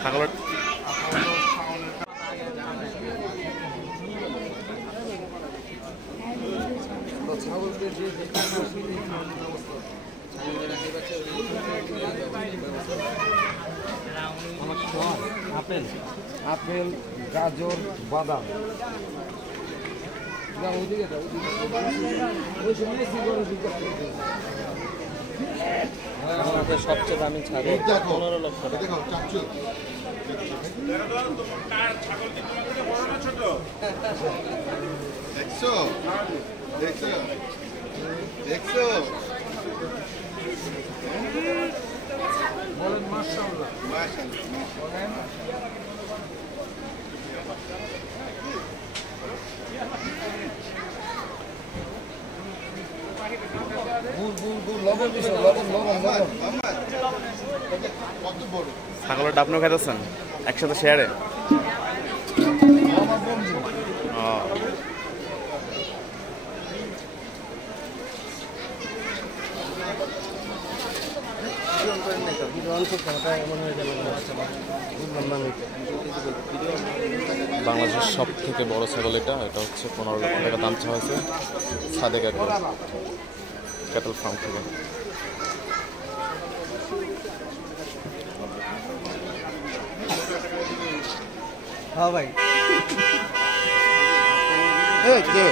ছাগলের apple apple গাজর বাদাম আমাদের সবচেয়ে দামি ছাগল 15 লক্ষ টাকা। দেখছো দেখছো দেখছো বলেন মাশাআল্লাহ বলেন ছাগলের ডাবনো খাইতেছেন একসাথে শেয়ারে বাংলাদেশের সব থেকে বড় ছাগল এটা হচ্ছে 15 লক্ষ টাকা দাম চাওয়া হয়েছে সাদেক ক্যাটল ফার্ম থেকে। হ্যাঁ ভাই কে